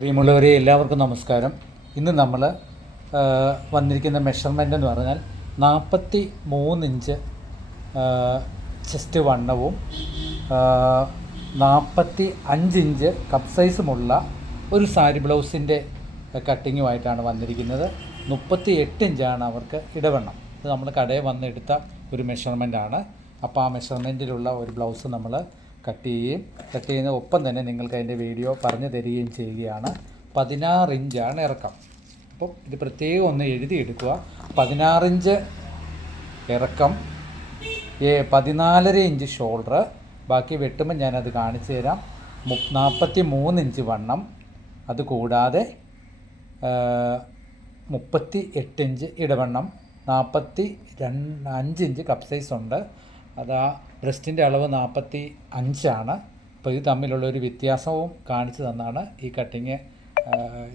പ്രിയമുള്ളവരെ എല്ലാവർക്കും നമസ്കാരം. ഇന്ന് നമ്മൾ വന്നിരിക്കുന്ന മെഷർമെൻ്റ് എന്ന് പറഞ്ഞാൽ 43 ഇഞ്ച് ചെസ്റ്റ് വണ്ണവും 45 ഇഞ്ച് കപ്പ് സൈസുമുള്ള ഒരു സാരി ബ്ലൗസിൻ്റെ കട്ടിങ്ങുമായിട്ടാണ് വന്നിരിക്കുന്നത്. 38 ഇഞ്ചാണ് അവർക്ക് ഇടവണ്ണം. ഇത് നമ്മൾ കടയിൽ വന്നെടുത്ത ഒരു മെഷർമെൻ്റാണ്. അപ്പോൾ ആ മെഷർമെൻറ്റിലുള്ള ഒരു ബ്ലൗസ് നമ്മൾ കട്ട് ചെയ്യുന്ന ഒപ്പം തന്നെ നിങ്ങൾക്ക് അതിൻ്റെ വീഡിയോ പറഞ്ഞു തരികയും ചെയ്യുകയാണ്. 16 ഇഞ്ചാണ് ഇറക്കം. അപ്പോൾ ഇത് പ്രത്യേകം ഒന്ന് എഴുതിയെടുക്കുക. 16 ഇഞ്ച് ഇറക്കം, 14.5 ഇഞ്ച് ഷോൾഡർ. ബാക്കി വെട്ടുമ്പോൾ ഞാനത് കാണിച്ചു തരാം. 43 ഇഞ്ച് വണ്ണം, അതുകൂടാതെ 38 ഇഞ്ച് ഇടവണ്ണം, 45 ഇഞ്ച് കപ്പ് സൈസ് ഉണ്ട്. അത് ആ ബ്രസ്റ്റിൻ്റെ അളവ് 45 അപ്പോൾ ഇത് തമ്മിലുള്ളൊരു വ്യത്യാസവും കാണിച്ചു തന്നാണ് ഈ കട്ടിങ്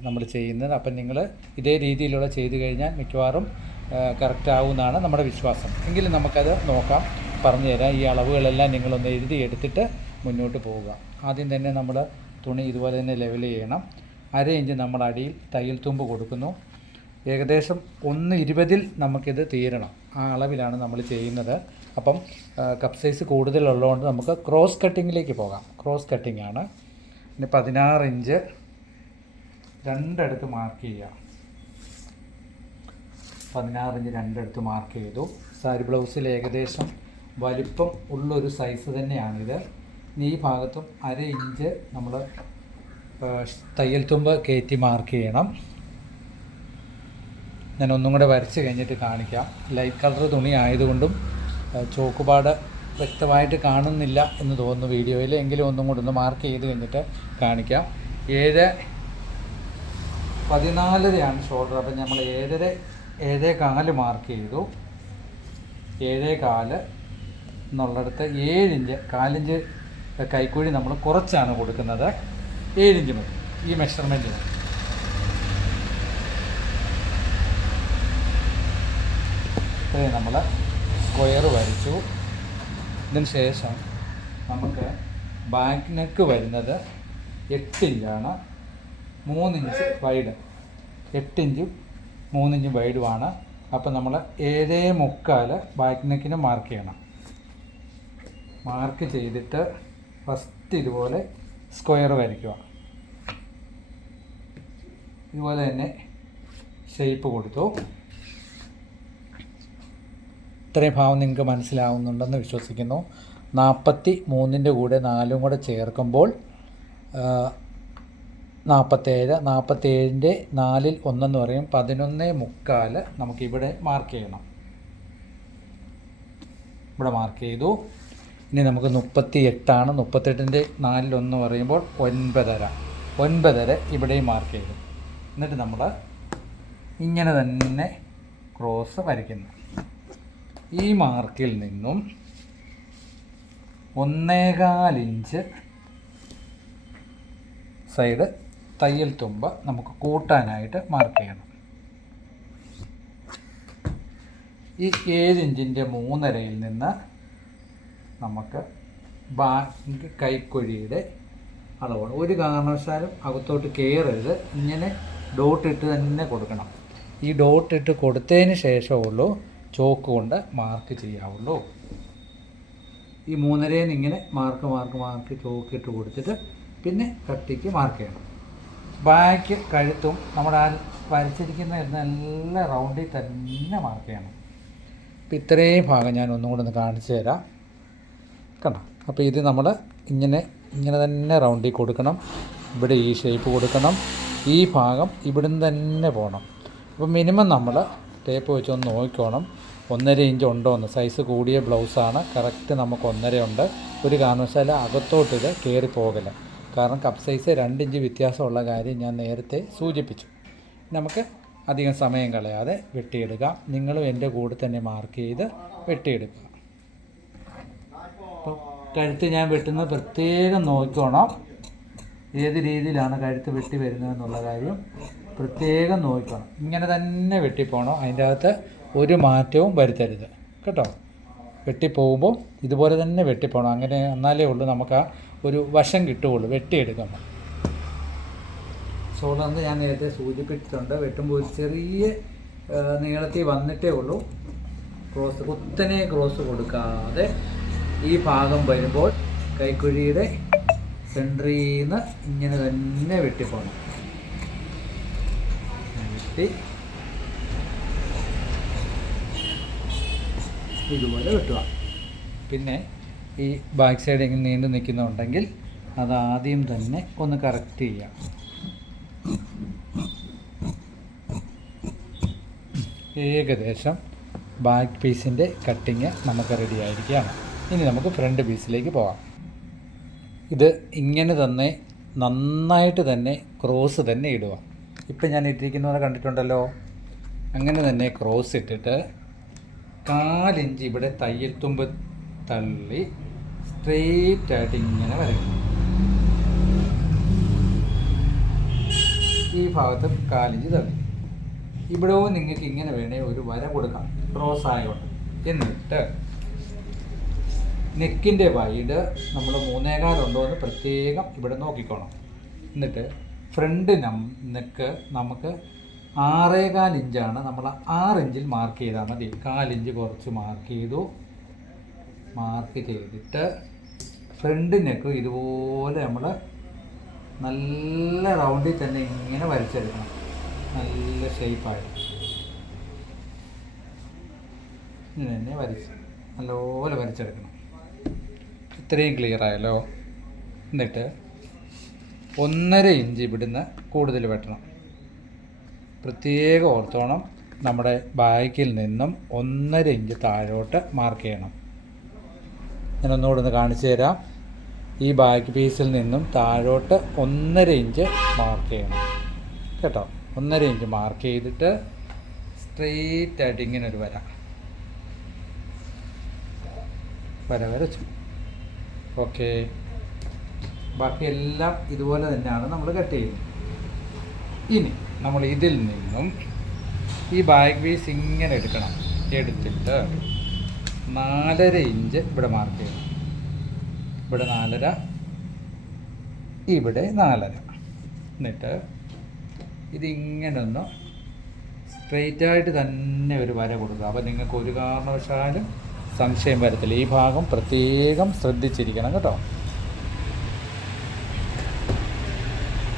നമ്മൾ ചെയ്യുന്നത്. അപ്പം നിങ്ങൾ ഇതേ രീതിയിലുള്ള ചെയ്ത് കഴിഞ്ഞാൽ മിക്കവാറും കറക്റ്റ് ആവുമെന്നാണ് നമ്മുടെ വിശ്വാസം. എങ്കിലും നമുക്കത് നോക്കാം, പറഞ്ഞു തരാം. ഈ അളവുകളെല്ലാം നിങ്ങളൊന്ന് എഴുതി എടുത്തിട്ട് മുന്നോട്ട് പോവുക. ആദ്യം തന്നെ നമ്മൾ തുണി ഇതുപോലെ തന്നെ ലെവൽ ചെയ്യണം. 1/2 ഇഞ്ച് നമ്മൾ അടിയിൽ തയ്യൽ തുമ്പ് കൊടുക്കുന്നു. ഏകദേശം 1:20 നമുക്കിത് തീരണം. ആ അളവിലാണ് നമ്മൾ ചെയ്യുന്നത്. അപ്പം കപ്പ് സൈസ് കൂടുതലുള്ളതുകൊണ്ട് നമുക്ക് ക്രോസ് കട്ടിങ്ങിലേക്ക് പോകാം. ക്രോസ് കട്ടിങ്ങാണ്. പിന്നെ 16 ഇഞ്ച് രണ്ടിടത്ത് മാർക്ക് ചെയ്യുക. 16 ഇഞ്ച് രണ്ടിടത്ത് മാർക്ക് ചെയ്തു. സാരി ബ്ലൗസിൽ ഏകദേശം വലിപ്പം ഉള്ളൊരു സൈസ് തന്നെയാണിത്. ഈ ഭാഗത്തും 1/2 ഇഞ്ച് നമ്മൾ തയ്യൽ തുമ്പ് കയറ്റി മാർക്ക് ചെയ്യണം. ഞാൻ ഒന്നും കൂടെ വരച്ച് കഴിഞ്ഞിട്ട് കാണിക്കാം. ലൈറ്റ് കളർ തുണി ആയതുകൊണ്ടും ചോക്കുപാട് വ്യക്തമായിട്ട് കാണുന്നില്ല എന്ന് തോന്നുന്നു വീഡിയോയിൽ. എങ്കിലും ഒന്നും കൂടെ ഒന്ന് മാർക്ക് ചെയ്ത് കഴിഞ്ഞിട്ട് കാണിക്കാം. 7:14 ഷോൾഡർ. അപ്പം നമ്മൾ 7:4 മാർക്ക് ചെയ്തു. 7:4 എന്നുള്ളിടത്ത് 7 ഇഞ്ച് 4 ഇഞ്ച് കൈക്കുഴി നമ്മൾ കുറച്ചാണ് കൊടുക്കുന്നത്. 7 ഇഞ്ച് മതി ഈ മെഷർമെൻറ്റിന്. ഇത്രയും നമ്മൾ സ്ക്വയർ വരച്ചു. ഇതിന് ശേഷം നമുക്ക് ബാക്ക് നെക്ക് വരുന്നത് 8 ഇഞ്ചാണ്. 3 ഇഞ്ച് വൈഡ്, 8 ഇഞ്ചും 3 ഇഞ്ചും വൈഡുമാണ്. അപ്പോൾ നമ്മൾ 7:45 ബാക്ക് നെക്കിന് മാർക്ക് ചെയ്യണം. മാർക്ക് ചെയ്തിട്ട് ഫസ്റ്റ് ഇതുപോലെ സ്ക്വയർ വരയ്ക്കുക. ഇതുപോലെ തന്നെ ഷേപ്പ് കൊടുത്തു. ഇത്രയും ഭാവം നിങ്ങൾക്ക് മനസ്സിലാവുന്നുണ്ടെന്ന് വിശ്വസിക്കുന്നു. 43ൻ്റെ കൂടെ 4 കൂടെ ചേർക്കുമ്പോൾ 47. 47ൻ്റെ 4ൽ 1 എന്ന് പറയും. 11:45 നമുക്കിവിടെ മാർക്ക് ചെയ്യണം. ഇവിടെ മാർക്ക് ചെയ്തു. ഇനി നമുക്ക് 38. 38ൻ്റെ 4ൽ 1 പറയുമ്പോൾ 9:30. 9:30 ഇവിടെയും മാർക്ക് ചെയ്തു. എന്നിട്ട് നമ്മൾ ഇങ്ങനെ തന്നെ ക്രോസ് വരയ്ക്കുന്നു. ഈ മാർക്കിൽ നിന്നും 1.25 ഇഞ്ച് സൈഡ് തയ്യൽ തുമ്പ് നമുക്ക് കൂട്ടാനായിട്ട് മാർക്ക് ചെയ്യണം. ഈ 7 ഇഞ്ചിൻ്റെ 3.5 നിന്ന് നമുക്ക് ബാക്ക് കൈക്കുഴിയുടെ അളവാണ്. ഒരു കാരണവശാലും അകത്തോട്ട് കയറരുത്. ഇങ്ങനെ ഡോട്ടിട്ട് തന്നെ കൊടുക്കണം. ഈ ഡോട്ടിട്ട് കൊടുത്തതിന് ശേഷമുള്ളൂ ചോക്ക് കൊണ്ട് മാർക്ക് ചെയ്യാവുള്ളൂ. ഈ 3.5 ഇങ്ങനെ മാർക്ക് ചോക്കിട്ട് കൊടുത്തിട്ട് പിന്നെ കട്ടിക്ക് മാർക്ക് ചെയ്യണം. ബാക്ക് കഴുത്തും നമ്മുടെ ആ വരച്ചിരിക്കുന്ന നല്ല റൗണ്ടിൽ തന്നെ മാർക്ക് ചെയ്യണം. അപ്പോൾ ഇത്രയും ഭാഗം ഞാൻ ഒന്നും കൂടെ ഒന്ന് കാണിച്ചു തരാം. കണ്ടോ? അപ്പോൾ ഇത് നമ്മൾ ഇങ്ങനെ തന്നെ റൗണ്ടിൽ കൊടുക്കണം. ഇവിടെ ഈ ഷേപ്പ് കൊടുക്കണം. ഈ ഭാഗം ഇവിടുന്ന് തന്നെ പോകണം. അപ്പോൾ മിനിമം നമ്മൾ ടേപ്പ് വെച്ച് ഒന്ന് നോക്കിക്കോണം. 1.5 ഇഞ്ച് ഉണ്ടോ എന്ന്. സൈസ് കൂടിയ ബ്ലൗസാണ്. കറക്റ്റ് നമുക്ക് 1.5 ഉണ്ട്. ഒരു കാരണവശാലും അകത്തോട്ടിത് കയറി പോകില്ല. കാരണം കപ്പ് സൈസ് 2 ഇഞ്ച് വ്യത്യാസമുള്ള കാര്യം ഞാൻ നേരത്തെ സൂചിപ്പിച്ചു. നമുക്ക് അധികം സമയം കളയാതെ വെട്ടിയെടുക്കാം. നിങ്ങളും എൻ്റെ കൂടെ തന്നെ മാർക്ക് ചെയ്ത് വെട്ടിയെടുക്കുക. അപ്പോൾ കഴുത്ത് ഞാൻ വെട്ടുന്നത് പ്രത്യേകം നോക്കിക്കോണം. ഏത് രീതിയിലാണ് കഴുത്ത് വെട്ടി വരുന്നതെന്നുള്ള കാര്യം പ്രത്യേകം നോക്കണം. ഇങ്ങനെ തന്നെ വെട്ടിപ്പോകണം. അതിൻ്റെ അകത്ത് ഒരു മാറ്റവും വരുത്തരുത് കേട്ടോ. വെട്ടിപ്പോകുമ്പോൾ ഇതുപോലെ തന്നെ വെട്ടിപ്പോകണം. അങ്ങനെ എന്നാലേ ഉള്ളൂ നമുക്ക് ആ ഒരു വശം കിട്ടുകയുള്ളൂ വെട്ടിയെടുക്കുമ്പോൾ. ഷോൾഡറിന് ഞാൻ നേരത്തെ സൂചിപ്പിച്ചിട്ടുണ്ട്. വെട്ടുമ്പോൾ ഒരു ചെറിയ നീളത്തിൽ വന്നിട്ടേ ഉള്ളൂ. കുത്തനെ ക്രോസ് കൊടുക്കാതെ ഈ ഭാഗം വരുമ്പോൾ കൈക്കുഴിയുടെ സെൻറ്ററിൽ നിന്ന് ഇങ്ങനെ തന്നെ വെട്ടിപ്പോണം. വെട്ടി ഇതുപോലെ വെട്ടുക. പിന്നെ ഈ ബാക്ക് സൈഡ് എങ്ങനെ നീണ്ടു നിൽക്കുന്നുണ്ടെങ്കിൽ അതാദ്യം തന്നെ ഒന്ന് കറക്റ്റ് ചെയ്യാം. ഏകദേശം ബാക്ക് പീസിൻ്റെ കട്ടിങ് നമുക്ക് റെഡി ആയിരിക്കുകയാണ്. ഇനി നമുക്ക് ഫ്രണ്ട് പീസിലേക്ക് പോകാം. ഇത് ഇങ്ങനെ തന്നെ നന്നായിട്ട് തന്നെ ക്രോസ് തന്നെ ഇടുക. ഇപ്പം ഞാൻ ഇട്ടിരിക്കുന്നവരെ കണ്ടിട്ടുണ്ടല്ലോ. അങ്ങനെ തന്നെ ക്രോസ് ഇട്ടിട്ട് 4 ഇഞ്ച് ഇവിടെ തയ്യൽ തുമ്പ് തള്ളി സ്ട്രെയിറ്റായിട്ട് ഇങ്ങനെ വരയ്ക്കണം. ഈ ഭാഗത്ത് 4 ഇഞ്ച് തള്ളി ഇവിടവും നിങ്ങൾക്ക് ഇങ്ങനെ വേണേ ഒരു വര കൊടുക്കാം, ക്രോസ് ആയതുകൊണ്ട്. എന്നിട്ട് നെക്കിൻ്റെ വൈഡ് നമ്മൾ 3.25 ഉണ്ടോ എന്ന് പ്രത്യേകം ഇവിടെ നോക്കിക്കോണം. എന്നിട്ട് ഫ്രണ്ട് നെക്ക് നമുക്ക് 6.25 ഇഞ്ചാണ്. നമ്മൾ 6 ഇഞ്ചിൽ മാർക്ക് ചെയ്താൽ മതി. 4 ഇഞ്ച് കുറച്ച് മാർക്ക് ചെയ്തു. മാർക്ക് ചെയ്തിട്ട് ഫ്രണ്ട് നെക്ക് ഇതുപോലെ നമ്മൾ നല്ല റൗണ്ടിൽ തന്നെ ഇങ്ങനെ വരച്ചെടുക്കണം. നല്ല ഷേപ്പായിട്ട് ഇങ്ങനെ തന്നെ നല്ലപോലെ വരച്ചെടുക്കണം. ഇത്രയും ക്ലിയർ ആയല്ലോ. എന്നിട്ട് 1.5 ഇഞ്ച് ഇവിടുന്ന് കൂടുതൽ വെട്ടണം. പ്രത്യേകം ഓർത്തോണം, നമ്മുടെ ബാക്കിൽ നിന്നും 1.5 ഇഞ്ച് താഴോട്ട് മാർക്ക് ചെയ്യണം. ഞാൻ ഒന്നുകൂടെ ഒന്ന് കാണിച്ചു തരാം. ഈ ബാക്ക് പീസിൽ നിന്നും താഴോട്ട് 1.5 ഇഞ്ച് മാർക്ക് ചെയ്യണം കേട്ടോ. 1.5 ഇഞ്ച് മാർക്ക് ചെയ്തിട്ട് സ്ട്രെയിറ്റായിട്ട് ഇങ്ങനെ ഒരു വര വരച്ചു. ഓക്കെ, ബാക്കിയെല്ലാം ഇതുപോലെ തന്നെയാണ് നമ്മൾ കട്ട് ചെയ്യുന്നത്. ഇനി നമ്മൾ ഇതിൽ നിന്നും ഈ ബാക്ക് പീസ് ഇങ്ങനെ എടുക്കണം. എടുത്തിട്ട് 4.5 ഇഞ്ച് ഇവിടെ മാർക്ക് ചെയ്യണം. ഇവിടെ 4.5, ഇവിടെ 4.5. എന്നിട്ട് ഇതിങ്ങനെ ഒന്ന് സ്ട്രെയിറ്റായിട്ട് തന്നെ ഒരു വര കൊടുക്കുക. അപ്പോൾ നിങ്ങൾക്ക് ഒരു കാരണവശാലും സംശയം വരത്തില്ല. ഈ ഭാഗം പ്രത്യേകം ശ്രദ്ധിച്ചിരിക്കണം കേട്ടോ.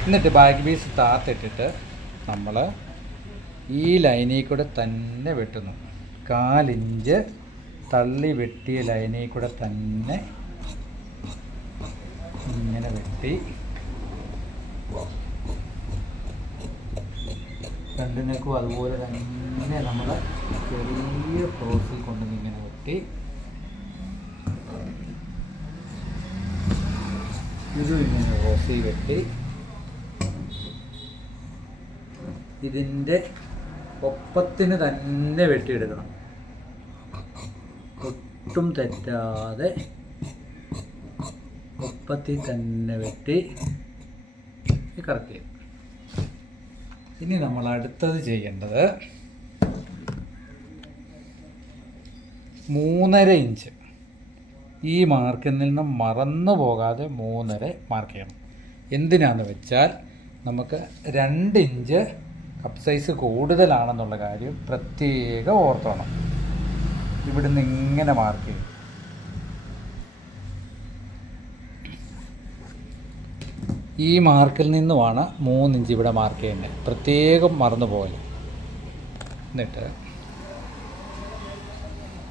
എന്നിട്ട് ബാക്ക് പീസ് താത്തിട്ടിട്ട് നമ്മൾ ഈ ലൈനിൽ കൂടെ തന്നെ വെട്ടുന്നു. 4 ഇഞ്ച് തള്ളി വെട്ടിയ ലൈനിൽ കൂടെ തന്നെ ഇങ്ങനെ വെട്ടി രണ്ടിനേക്കും അതുപോലെ തന്നെ നമ്മൾ ചെറിയ ക്രോസിൽ കൊണ്ടുവന്നിങ്ങനെ വെട്ടി ഇതും ഇങ്ങനെ ക്രോസിൽ വെട്ടി ഇതിൻ്റെ ഒപ്പത്തിന് തന്നെ വെട്ടിയെടുക്കണം. ഒട്ടും തെറ്റാതെ ഒപ്പത്തിൽ തന്നെ വെട്ടി കറക്റ്റ് ചെയ്യും. ഇനി നമ്മൾ അടുത്തത് ചെയ്യേണ്ടത് 3.5 ഇഞ്ച് ഈ മാർക്കിൽ നിന്നും മറന്നു പോകാതെ 3.5 മാർക്ക് ചെയ്യണം. എന്തിനാന്ന് വെച്ചാൽ നമുക്ക് 2 ഇഞ്ച് കപ്പ് സൈസ് കൂടുതലാണെന്നുള്ള കാര്യം പ്രത്യേകം ഓർത്തോണം. ഇവിടുന്ന് ഇങ്ങനെ മാർക്ക് ചെയ്യും. ഈ മാർക്കിൽ നിന്നുമാണ് 3 ഇഞ്ച് ഇവിടെ മാർക്ക് ചെയ്യേണ്ടത്. പ്രത്യേകം മറന്നു പോകല്. എന്നിട്ട്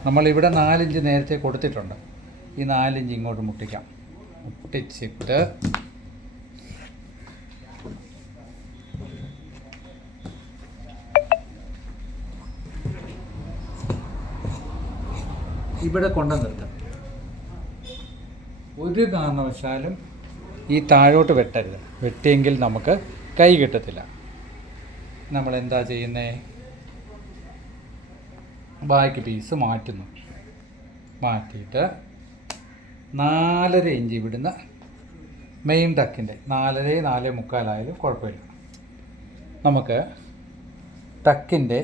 നമ്മളിവിടെ 4 ഇഞ്ച് നേരത്തെ കൊടുത്തിട്ടുണ്ട്. ഈ 4 ഇഞ്ച് ഇങ്ങോട്ട് മുട്ടിക്കാം. മുട്ടിച്ചിട്ട് ഇവിടെ കൊണ്ടു നിർത്താം. ഒരു കാരണവശാലും ഈ താഴോട്ട് വെട്ടരുത്. വെട്ടിയെങ്കിൽ നമുക്ക് കൈ കിട്ടത്തില്ല. നമ്മൾ എന്താ ചെയ്യുന്നത്? ബാക്ക് പീസ് മാറ്റുന്നു. മാറ്റിയിട്ട് 4.5 ഇഞ്ച് ഇവിടുന്ന് മെയിൻ ടക്കിൻ്റെ 4.5 4.25 ആയാലും കുഴപ്പമില്ല. നമുക്ക് ടക്കിൻ്റെ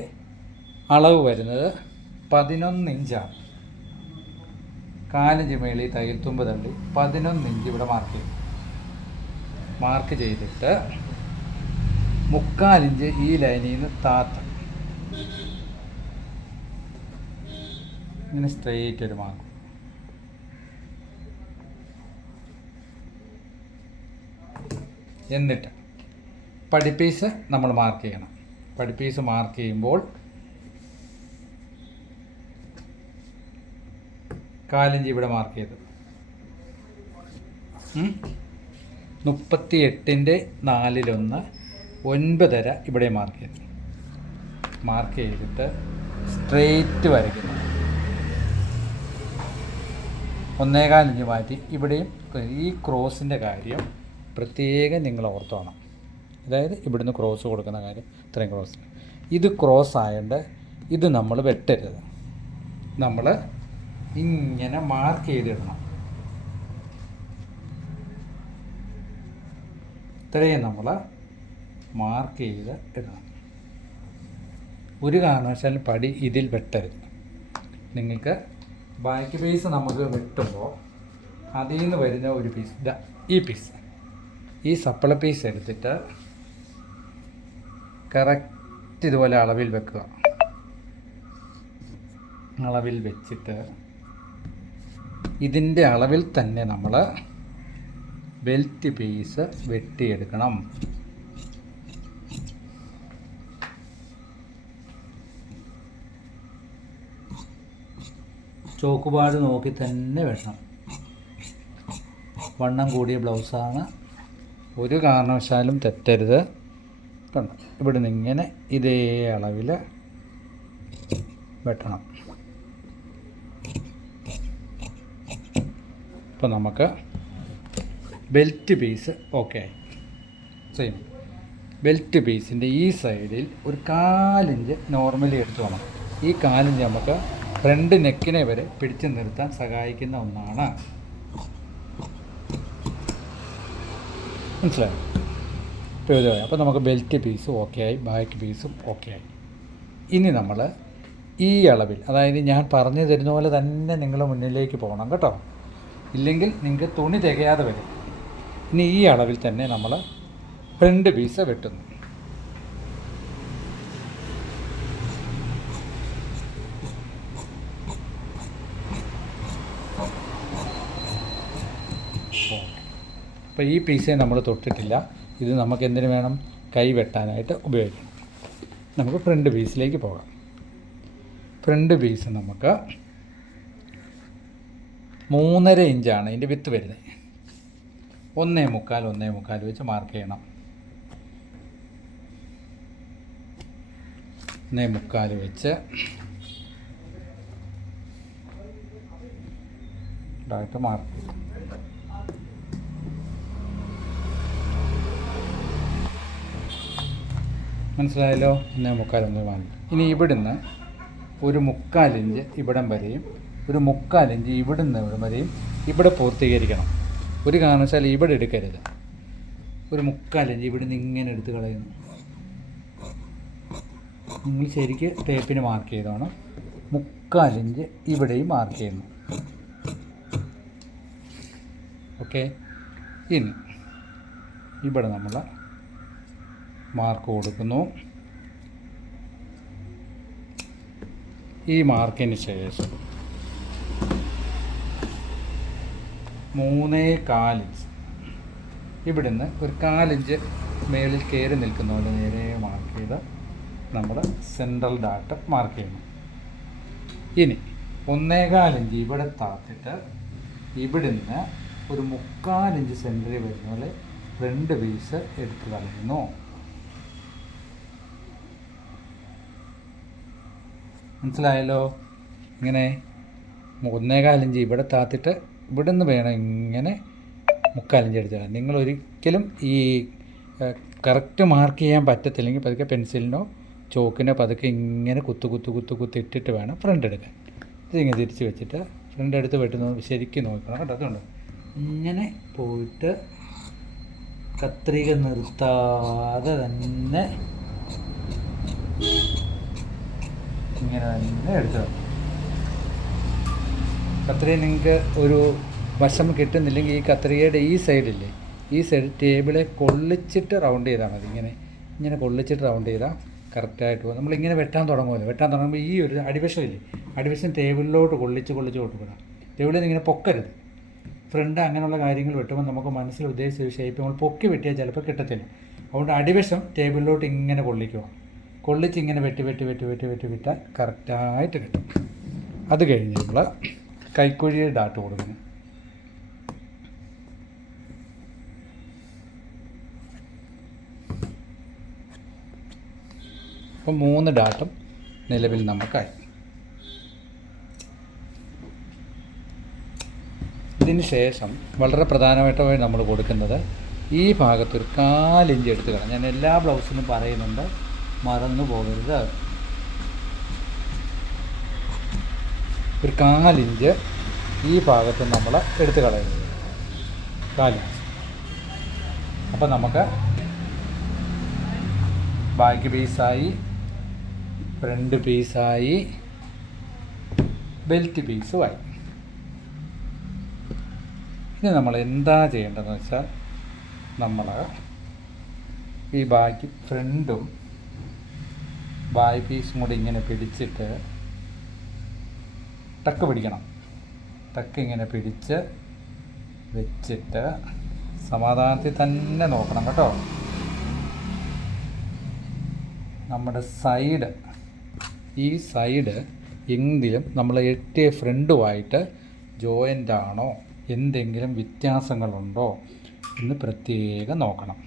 അളവ് വരുന്നത് 11 ഇഞ്ചാണ്. 4 ഇഞ്ച് മേളിൽ തയ്യൽ തുമ്പ് തള്ളി 11 ഇഞ്ച് ഇവിടെ മാർക്ക് ചെയ്യും. മാർക്ക് ചെയ്തിട്ട് 3/4 ഇഞ്ച് ഈ ലൈനിൽ നിന്ന് താത്ത ഇങ്ങനെ സ്ട്രെയിറ്റ് ഒരു മാർക്ക്. എന്നിട്ട് പടിപ്പീസ് നമ്മൾ മാർക്ക് ചെയ്യണം. പടിപ്പീസ് മാർക്ക് ചെയ്യുമ്പോൾ 1/4 ഇഞ്ച് ഇവിടെ മാർക്ക് ചെയ്തു. 38ൻ്റെ 4/1 9.5 ഇവിടെ മാർക്ക് ചെയ്തു. മാർക്ക് ചെയ്തിട്ട് സ്ട്രെയിറ്റ് വരയ്ക്കുന്നു. 1/4 ഇഞ്ച് മാറ്റി ഇവിടെയും ഈ ക്രോസിൻ്റെ കാര്യം പ്രത്യേകം നിങ്ങൾ ഓർത്തോണം. അതായത് ഇവിടുന്ന് ക്രോസ് കൊടുക്കുന്ന കാര്യം, ഇത്രയും ക്രോസ്. ഇത് ക്രോസ് ആയതുകൊണ്ട് ഇത് നമ്മൾ വെട്ടരുത്. നമ്മൾ ഇങ്ങനെ മാർക്ക് ചെയ്തിടണം. ഇത്രയും നമ്മൾ മാർക്ക് ചെയ്ത് ഇടണം. ഒരു കാരണവശാലും പടി ഇതിൽ വെട്ടരുത്. നിങ്ങൾക്ക് ബാക്ക് പീസ് നമുക്ക് വെട്ടുമ്പോൾ അതിൽ നിന്ന് വരുന്ന ഒരു പീസ് ഈ പീസ്, ഈ സപ്ലൈ പീസ് എടുത്തിട്ട് കറക്റ്റ് ഇതുപോലെ അളവിൽ വെക്കുക. അളവിൽ വെച്ചിട്ട് ഇതിൻ്റെ അളവിൽ തന്നെ നമ്മൾ ബെൽറ്റ് പീസ് വെട്ടിയെടുക്കണം. ചോക്കുപാട് നോക്കി തന്നെ വെട്ടണം. വണ്ണം കൂടിയ ബ്ലൗസാണ്, ഒരു കാരണവശാലും തെറ്റരുത്. കണ്ടോ, ഇവിടെ നിന്ന് ഇങ്ങനെ ഇതേ അളവിൽ വെട്ടണം. ഇപ്പോൾ നമുക്ക് ബെൽറ്റ് പീസ് ഓക്കെ ആയി. സെയിം ബെൽറ്റ് പീസിൻ്റെ ഈ സൈഡിൽ ഒരു 1/4 ഇഞ്ച് നോർമലി എടുത്തു വേണം. ഈ 1/4 ഇഞ്ച് നമുക്ക് ഫ്രണ്ട് നെക്കിനെ വരെ പിടിച്ചു നിർത്താൻ സഹായിക്കുന്ന ഒന്നാണ്. മനസ്സിലായോ? ഇപ്പോൾ ഇതുപോലെ അപ്പോൾ നമുക്ക് ബെൽറ്റ് പീസും ഓക്കെ ആയി, ബാക്ക് പീസും ഓക്കെ ആയി. ഇനി നമ്മൾ ഈ അളവിൽ, അതായത് ഞാൻ പറഞ്ഞു തരുന്ന പോലെ തന്നെ നിങ്ങൾ മുന്നിലേക്ക് പോകണം കേട്ടോ, ഇല്ലെങ്കിൽ നിങ്ങൾക്ക് തുണി തികയാതെ വരും. ഇനി ഈ അളവിൽ തന്നെ നമ്മൾ ഫ്രണ്ട് പീസ് വെട്ടുന്നു. അപ്പോൾ ഈ പീസേ നമ്മൾ തൊട്ടിട്ടില്ല. ഇത് നമുക്ക് എന്തിനു വേണം? കൈ വെട്ടാനായിട്ട് ഉപയോഗിക്കണം. നമുക്ക് ഫ്രണ്ട് പീസിലേക്ക് പോകാം. ഫ്രണ്ട് പീസ് നമുക്ക് 3.5 ഇഞ്ചാണ് ഇതിൻ്റെ വിത്ത് വരുന്നത്. 1.25 വെച്ച് മാർക്ക് ചെയ്യണം. 1.25 വെച്ച് ഇതായിട്ട് മാർക്ക് ചെയ്യും. മനസ്സിലായല്ലോ? 1.25 ഇനി ഇവിടുന്ന് ഒരു 3/4 ഇഞ്ച് ഇവിടം വരെയും ഒരു 3/4 ഇഞ്ച് ഇവിടുന്ന് ഇവിടം വരെയും ഇവിടെ പൂർത്തീകരിക്കണം. ഒരു കാരണവശാലും ഇവിടെ എടുക്കരുത്. ഒരു 3/4 ഇഞ്ച് ഇവിടുന്ന് ഇങ്ങനെ എടുത്ത് കളയുന്നു. നിങ്ങൾ ശരിക്ക് ടേപ്പിന് മാർക്ക് ചെയ്തോണം. 3/4 ഇഞ്ച് ഇവിടെയും മാർക്ക് ചെയ്യുന്നു. ഓക്കെ. ഇനി ഇവിടെ നമ്മൾ മാർക്ക് കൊടുക്കുന്നു. ഈ മാർക്കിന് ശേഷം 3.25 ഇഞ്ച് ഇവിടുന്ന് ഒരു 4 ഇഞ്ച് മേളിൽ കയറി നിൽക്കുന്ന പോലെ നേരെ മാർക്ക് ചെയ്ത് നമ്മൾ സെൻട്രൽ ഡാട്ട് മാർക്ക് ചെയ്യുന്നു. ഇനി 1.25 ഇഞ്ച് ഇവിടെ താത്തിട്ട് ഇവിടുന്ന് ഒരു 3/4 ഇഞ്ച് സെൻറ്ററിൽ വരുന്ന പോലെ ഫ്രണ്ട് പീസ് എടുത്ത് കളയുന്നു. മനസ്സിലായല്ലോ? ഇങ്ങനെ 1.25 ഇഞ്ച് ഇവിടെ താത്തിട്ട് ഇവിടുന്ന് വേണം ഇങ്ങനെ 3/4 ഇഞ്ച് എടുത്ത് കളയാൻ. നിങ്ങൾ ഒരിക്കലും ഈ കറക്റ്റ് മാർക്ക് ചെയ്യാൻ പറ്റത്തില്ലെങ്കിൽ പതുക്കെ പെൻസിലിനോ ചോക്കിനോ പതുക്കെ ഇങ്ങനെ കുത്തി ഇട്ടിട്ട് വേണം ഫ്രണ്ട് എടുക്കാൻ. ഇതിങ്ങനെ തിരിച്ച് വെച്ചിട്ട് ഫ്രണ്ട് എടുത്ത് വെട്ടുന്നത് ശരിക്കും നോക്കണം കേട്ടോ. അതുകൊണ്ട് ഇങ്ങനെ പോയിട്ട് കത്രിക നിർത്താതെ തന്നെ ഇങ്ങനെ തന്നെ എടുത്തു. കത്രിക നിങ്ങൾക്ക് ഒരു വശം കിട്ടുന്നില്ലെങ്കിൽ ഈ കത്രികയുടെ ഈ സൈഡില്ലേ, ഈ സൈഡ് ടേബിളെ കൊള്ളിച്ചിട്ട് റൗണ്ട് ചെയ്താൽ മതി. ഇങ്ങനെ ഇങ്ങനെ കൊള്ളിച്ചിട്ട് റൗണ്ട് ചെയ്താൽ കറക്റ്റായിട്ട് പോകും. നമ്മളിങ്ങനെ വെട്ടാൻ തുടങ്ങുമല്ലോ, വെട്ടാൻ തുടങ്ങുമ്പോൾ ഈ ഒരു അടിവശമില്ലേ, അടിവശം ടേബിളിലോട്ട് കൊള്ളിച്ച് കൊടുക്കണം. ടേബിളിൽ നിന്ന് ഇങ്ങനെ പൊക്കരുത്. ഫ്രണ്ട് അങ്ങനെയുള്ള കാര്യങ്ങൾ വെട്ടുമ്പോൾ നമുക്ക് മനസ്സിൽ ഉദ്ദേശിച്ച ഷേപ്പ് നമ്മൾ പൊക്കി വെട്ടിയാൽ ചിലപ്പോൾ കിട്ടത്തില്ല. അതുകൊണ്ട് അടിവശം ടേബിളിലോട്ട് ഇങ്ങനെ കൊള്ളിക്കുക. കൊള്ളിച്ച് ഇങ്ങനെ വിട്ടാൽ കറക്റ്റായിട്ട് കിട്ടും. അത് കഴിഞ്ഞ് നമ്മൾ കൈക്കുഴിയെ ഡാട്ട് കൊടുക്കുന്നു. അപ്പം 3 ഡാട്ടും നിലവിൽ നമുക്കായി. ഇതിന് ശേഷം വളരെ പ്രധാനമായിട്ടുമായി നമ്മൾ കൊടുക്കുന്നത് ഈ ഭാഗത്തൊരു 4 ഇഞ്ച് എടുത്ത് കളയാം. ഞാൻ എല്ലാ ബ്ലൗസിനും പറയുന്നുണ്ട്, മറന്നു പോകരുത്. ഒരു 4 ഇഞ്ച് ഈ ഭാഗത്ത് നമ്മൾ എടുത്ത് കളയുന്നത്, 4 ഇഞ്ച്. അപ്പം നമുക്ക് ബാക്ക് പീസായി, ഫ്രണ്ട് പീസായി, ബെൽറ്റ് പീസുമായി. ഇനി നമ്മൾ എന്താ ചെയ്യേണ്ടതെന്ന് വെച്ചാൽ, നമ്മൾ ഈ ബാക്ക് ഫ്രണ്ടും ബാക്ക് പീസും കൂടി ഇങ്ങനെ പിടിച്ചിട്ട് ടക്ക് പിടിക്കണം. ടക്ക് ഇങ്ങനെ പിടിച്ച് വെച്ചിട്ട് സമാധാനത്തിൽ തന്നെ നോക്കണം കേട്ടോ. നമ്മുടെ സൈഡ്, ഈ സൈഡ് എങ്കിലും നമ്മൾ എട്ടിയ ഫ്രണ്ടുമായിട്ട് ജോയിൻ്റ് ആണോ, എന്തെങ്കിലും വ്യത്യാസങ്ങളുണ്ടോ എന്ന് പ്രത്യേകം നോക്കണം.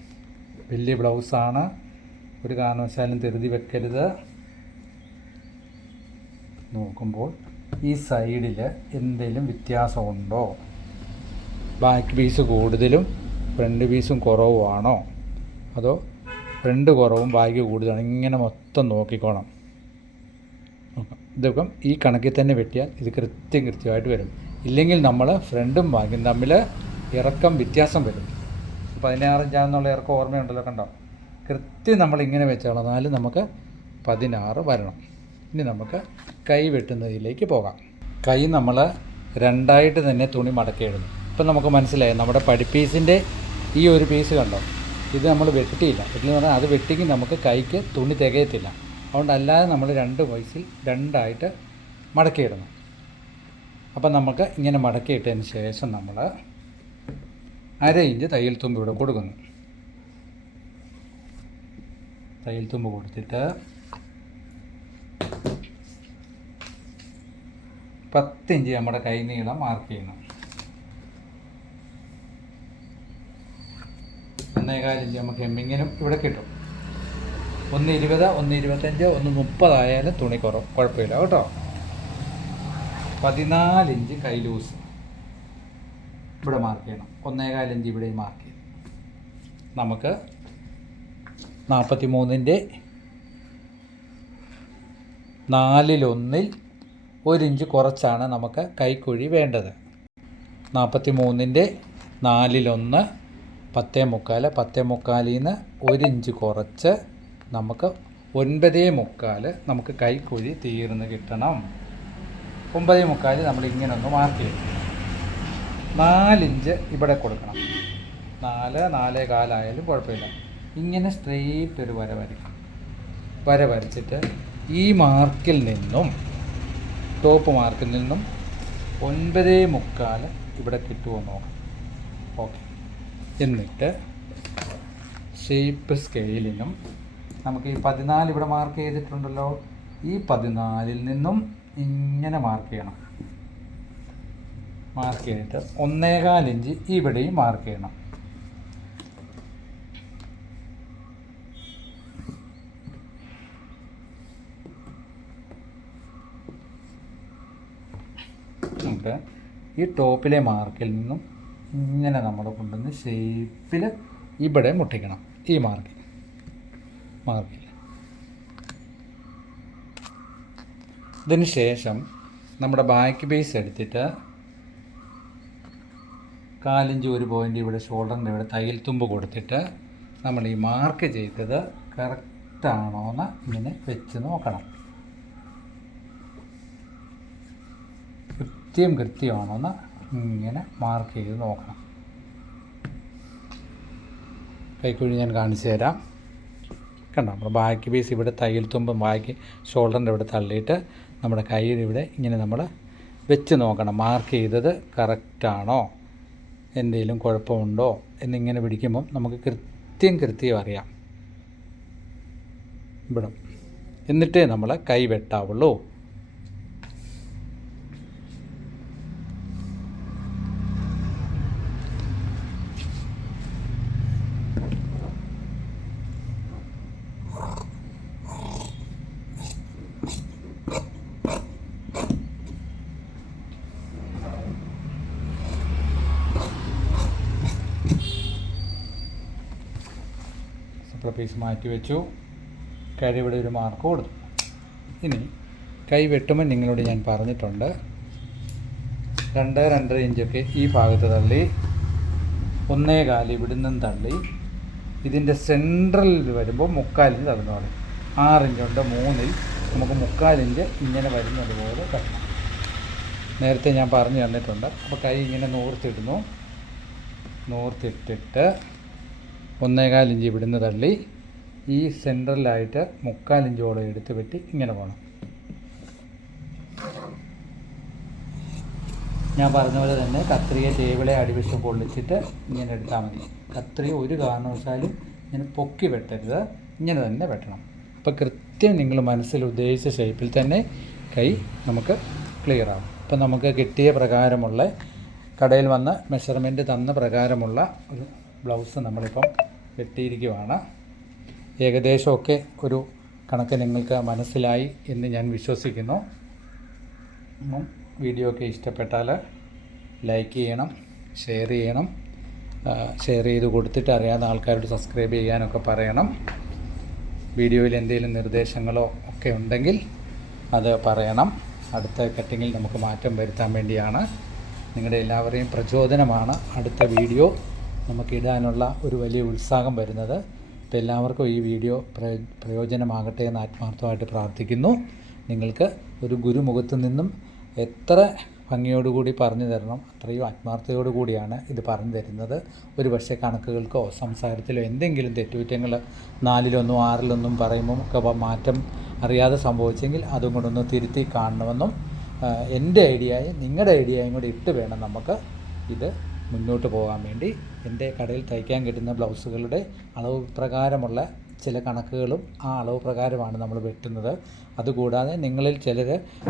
വലിയ ബ്ലൗസാണ്, ഒരു കാരണവശാലും ധൃതി വെക്കരുത്. നോക്കുമ്പോൾ ഈ സൈഡിൽ എന്തെങ്കിലും വ്യത്യാസമുണ്ടോ, ബാക്ക് പീസ് കൂടുതലും ഫ്രണ്ട് പീസും കുറവുമാണോ, അതോ ഫ്രണ്ട് കുറവും ബാക്ക് കൂടുതലാണ്, ഇങ്ങനെ മൊത്തം നോക്കിക്കോണം. ഇതൊക്കെ ഈ കണക്കിൽ തന്നെ വെട്ടിയാൽ ഇത് കൃത്യമായിട്ട് വരും. ഇല്ലെങ്കിൽ നമ്മൾ ഫ്രണ്ടും ബാക്കും തമ്മിൽ ഇറക്കം വ്യത്യാസം വരും. 16 ഇഞ്ചാണെന്നുള്ള ഇറക്കം ഓർമ്മയുണ്ടല്ലോ, കണ്ടോ? കൃത്യം നമ്മളിങ്ങനെ വെച്ചോളാം, എന്നാലും നമുക്ക് 16 വരണം. ഇനി നമുക്ക് കൈ വെട്ടുന്നതിലേക്ക് പോകാം. കൈ നമ്മൾ 2ആയിട്ട് തന്നെ തുണി മടക്കിയിടുന്നു. ഇപ്പം നമുക്ക് മനസ്സിലായി, നമ്മുടെ പടിപ്പീസിൻ്റെ ഈ ഒരു പീസ് കണ്ടോ, ഇത് നമ്മൾ വെട്ടിയില്ല. വെട്ടിയെന്ന് പറഞ്ഞാൽ അത് വെട്ടിയെങ്കിൽ നമുക്ക് കൈക്ക് തുണി തികയത്തില്ല. അതുകൊണ്ട് അല്ലാതെ നമ്മൾ 2 പീസിൽ 2ആയിട്ട് മടക്കിയിടണം. അപ്പം നമുക്ക് ഇങ്ങനെ മടക്കിയിട്ടതിന് ശേഷം നമ്മൾ 1/2 ഇഞ്ച് തയ്യൽ തുമ്പ് ഇവിടെ കൊടുക്കുന്നു. തയ്യൽ തുമ്പ് കൊടുത്തിട്ട് 10 ഇഞ്ച് നമ്മുടെ കൈ നീളം മാർക്ക് ചെയ്യണം. 1.25 ഇഞ്ച് നമുക്ക് ഹെമ്മിങ്ങിനും ഇവിടെ കിട്ടും. 1.20, 1.25, 1.30 ആയാലും തുണി കുഴപ്പമില്ല കേട്ടോ. 14 ഇഞ്ച് കൈ ലൂസ് ഇവിടെ മാർക്ക് ചെയ്യണം. 1.25 ഇഞ്ച് ഇവിടെ മാർക്ക് ചെയ്യണം. നമുക്ക് 43-ൻ്റെ 4/1 1 ഇഞ്ച് കുറച്ചാണ് നമുക്ക് കൈക്കുഴി വേണ്ടത്. 43-ൻ്റെ 4/1 10.25, 10.25 നിന്ന് 1 ഇഞ്ച് കുറച്ച് നമുക്ക് 9.25 നമുക്ക് കൈക്കുഴി തീർന്ന് കിട്ടണം. 9.25 നമ്മൾ ഇങ്ങനെ ഒന്ന് മാർക്ക് ചെയ്യും. 4 ഇഞ്ച് ഇവിടെ കൊടുക്കണം. 4.25 ആയാലും കുഴപ്പമില്ല. ഇങ്ങനെ സ്ട്രെയിറ്റ് ഒരു വര വരയ്ക്കും. വര വരച്ചിട്ട് ഈ മാർക്കിൽ നിന്നും, ടോപ്പ് മാർക്കിൽ നിന്നും 9.25 ഇവിടെ കിട്ടുമോ നോക്കാം. ഓക്കെ. എന്നിട്ട് ഷേപ്പ് സ്കെയിലിനും നമുക്ക് ഈ 14 ഇവിടെ മാർക്ക് ചെയ്തിട്ടുണ്ടല്ലോ, ഈ 14-ൽ നിന്നും ഇങ്ങനെ മാർക്ക് ചെയ്യണം. മാർക്ക് ചെയ്തിട്ട് 1.25 ഇഞ്ച് ഇവിടെയും മാർക്ക് ചെയ്യണം. എന്നിട്ട് ഈ ടോപ്പിലെ മാർക്കിൽ നിന്നും ഇങ്ങനെ നമ്മൾ കൊണ്ടുവന്ന് ഷേപ്പിൽ ഇവിടെ മുട്ടിക്കണം. ഈ മാർക്കിൽ ഇതിന് ശേഷം നമ്മുടെ ബാക്ക് ബേസ് എടുത്തിട്ട് 1/4 ഇഞ്ച് ഒരു പോയിൻ്റ് ഇവിടെ ഷോൾഡറിൻ്റെ ഇവിടെ തയ്യൽ തുമ്പ് കൊടുത്തിട്ട് നമ്മൾ ഈ മാർക്ക് ചെയ്തത് കറക്റ്റാണോ എന്ന് ഇങ്ങനെ വെച്ച് നോക്കണം. കൃത്യമാണോ എന്ന് ഇങ്ങനെ മാർക്ക് ചെയ്ത് നോക്കണം. കൈക്കുഴി ഞാൻ കാണിച്ചു തരാം. കണ്ടോ നമ്മൾ ബാക്ക് പീസ് ഇവിടെ തയ്യൽ തുമ്പും ബാക്കി ഷോൾഡറിൻ്റെ ഇവിടെ തള്ളിയിട്ട് നമ്മുടെ കയ്യിൽ ഇവിടെ ഇങ്ങനെ നമ്മൾ വെച്ച് നോക്കണം. മാർക്ക് ചെയ്തത് കറക്റ്റാണോ, എന്തെങ്കിലും കുഴപ്പമുണ്ടോ എന്നിങ്ങനെ പിടിക്കുമ്പം നമുക്ക് കൃത്യം അറിയാം ഇവിടെ. എന്നിട്ടേ നമ്മൾ കൈ വെട്ടാവുള്ളൂ. പീസ് മാറ്റി വെച്ചു. കൈ ഇവിടെ ഒരു മാർക്ക് കൊടുത്തു. ഇനി കൈ വെട്ടുമ്പോൾ നിങ്ങളോട് ഞാൻ പറഞ്ഞിട്ടുണ്ട് 2-2.5 ഇഞ്ചൊക്കെ ഈ ഭാഗത്ത് തള്ളി, 1.25 ഇവിടുന്നും തള്ളി, ഇതിൻ്റെ സെൻട്രലിൽ വരുമ്പോൾ 3/4 ഇഞ്ച് തള്ളുന്ന പോലെ. 6 ഇഞ്ചുണ്ട്, 3-ൽ നമുക്ക് 3/4 ഇഞ്ച് ഇങ്ങനെ വരുന്നത് പോലെ തരണം. നേരത്തെ ഞാൻ പറഞ്ഞു തന്നിട്ടുണ്ട്. അപ്പോൾ കൈ ഇങ്ങനെ നൂർത്തിടുന്നു. നൂർത്തിട്ടിട്ട് 1.25 ഇഞ്ച് ഇവിടുന്ന് തള്ളി ഈ സെൻട്രലായിട്ട് 3/4 ഇഞ്ചോളം എടുത്ത് വെട്ടി ഇങ്ങനെ പോകണം. ഞാൻ പറഞ്ഞ പോലെ തന്നെ കത്രിക ടേബിളെ അടിവശം പൊള്ളിച്ചിട്ട് ഇങ്ങനെ എടുത്താൽ മതി. കത്രിക ഒരു കാരണവശാലും ഇങ്ങനെ പൊക്കി വെട്ടരുത്, ഇങ്ങനെ തന്നെ വെട്ടണം. അപ്പോൾ കൃത്യം നിങ്ങൾ മനസ്സിൽ ഉദ്ദേശിച്ച ഷേപ്പിൽ തന്നെ കൈ നമുക്ക് ക്ലിയർ ആവും. ഇപ്പം നമുക്ക് കിട്ടിയ പ്രകാരമുള്ള കടയിൽ വന്ന് മെഷർമെൻറ്റ് തന്ന പ്രകാരമുള്ള ഒരു ബ്ലൗസ് നമ്മളിപ്പം വെട്ടിയിരിക്കുവാണ്. ഏകദേശമൊക്കെ ഒരു കണക്ക് നിങ്ങൾക്ക് മനസ്സിലായി എന്ന് ഞാൻ വിശ്വസിക്കുന്നു. വീഡിയോ ഒക്കെ ഇഷ്ടപ്പെട്ടാൽ ലൈക്ക് ചെയ്യണം, ഷെയർ ചെയ്യണം. ഷെയർ ചെയ്ത് കൊടുത്തിട്ട് അറിയാവുന്ന ആൾക്കാരോട് സബ്സ്ക്രൈബ് ചെയ്യാനൊക്കെ പറയണം. വീഡിയോയിൽ എന്തെങ്കിലും നിർദ്ദേശങ്ങളോ ഒക്കെ ഉണ്ടെങ്കിൽ അത് പറയണം. അടുത്ത കട്ടിങ്ങിൽ നമുക്ക് മാറ്റം വരുത്താൻ വേണ്ടിയാണ്. നിങ്ങളുടെ എല്ലാവരെയും പ്രചോദനമാണ് അടുത്ത വീഡിയോ നമുക്കിടാനുള്ള ഒരു വലിയ ഉത്സാഹം വരുന്നത്. അപ്പോൾ എല്ലാവർക്കും ഈ വീഡിയോ പ്രയോജനമാകട്ടെ എന്ന് ആത്മാർത്ഥമായിട്ട് പ്രാർത്ഥിക്കുന്നു. നിങ്ങൾക്ക് ഒരു ഗുരുമുഖത്തു നിന്നും എത്ര ഭംഗിയോടുകൂടി പറഞ്ഞു തരണം, അത്രയും ആത്മാർത്ഥതയോടു കൂടിയാണ് ഇത് പറഞ്ഞു തരുന്നത്. ഒരു പക്ഷേ കണക്കുകൾക്കോ സംസാരത്തിലോ എന്തെങ്കിലും തെറ്റുകുറ്റങ്ങൾ 4-1, 6-1 പറയുമ്പം ഒക്കെ മാറ്റം അറിയാതെ സംഭവിച്ചെങ്കിൽ അതും കൊണ്ടൊന്ന് തിരുത്തി കാണണമെന്നും എൻ്റെ ഐഡിയയും നിങ്ങളുടെ ഐഡിയയും കൂടി ഇട്ട് വേണം നമുക്ക് ഇത് മുന്നോട്ട് പോകാൻ വേണ്ടി. എൻ്റെ കടയിൽ തയ്ക്കാൻ കിട്ടുന്ന ബ്ലൗസുകളുടെ അളവ് പ്രകാരമുള്ള ചില കണക്കുകളും ആ അളവ് പ്രകാരമാണ് നമ്മൾ വെട്ടുന്നത്. അതുകൂടാതെ നിങ്ങളിൽ ചിലർ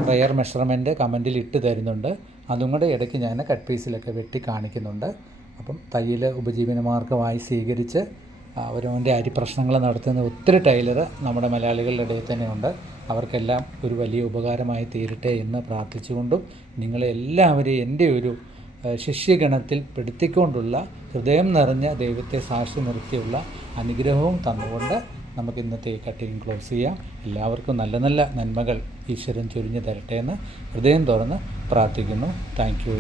റയർ മെഷർമെൻറ്റ് കമൻറ്റിൽ ഇട്ട് തരുന്നുണ്ട്. അതും കൂടെ ഇടയ്ക്ക് ഞാൻ കട്ട് പീസിലൊക്കെ വെട്ടി കാണിക്കുന്നുണ്ട്. അപ്പം തയ്യൽ ഉപജീവനമാർഗമായി സ്വീകരിച്ച് അവരവൻ്റെ അരിപ്രശ്നങ്ങൾ നടത്തുന്ന ഒത്തിരി ടൈലർ നമ്മുടെ മലയാളികളുടെ ഇടയിൽ തന്നെയുണ്ട്. അവർക്കെല്ലാം ഒരു വലിയ ഉപകാരമായി തീരട്ടെ എന്ന് പ്രാർത്ഥിച്ചുകൊണ്ടും നിങ്ങളെല്ലാവരെയും എൻ്റെ ഒരു ശിഷ്യഗണത്തിൽ പെടുത്തിക്കൊണ്ടുള്ള ഹൃദയം നിറഞ്ഞ ദൈവത്തെ സാക്ഷി നിർത്തിയുള്ള അനുഗ്രഹവും തന്നുകൊണ്ട് നമുക്ക് ഇന്നത്തെ ഈ കട്ടിങ് ക്ലോസ് ചെയ്യാം. എല്ലാവർക്കും നല്ല നല്ല നന്മകൾ ഈശ്വരൻ ചൊരിഞ്ഞു തരട്ടെ എന്ന് ഹൃദയം തുറന്ന് പ്രാർത്ഥിക്കുന്നു. Thank you.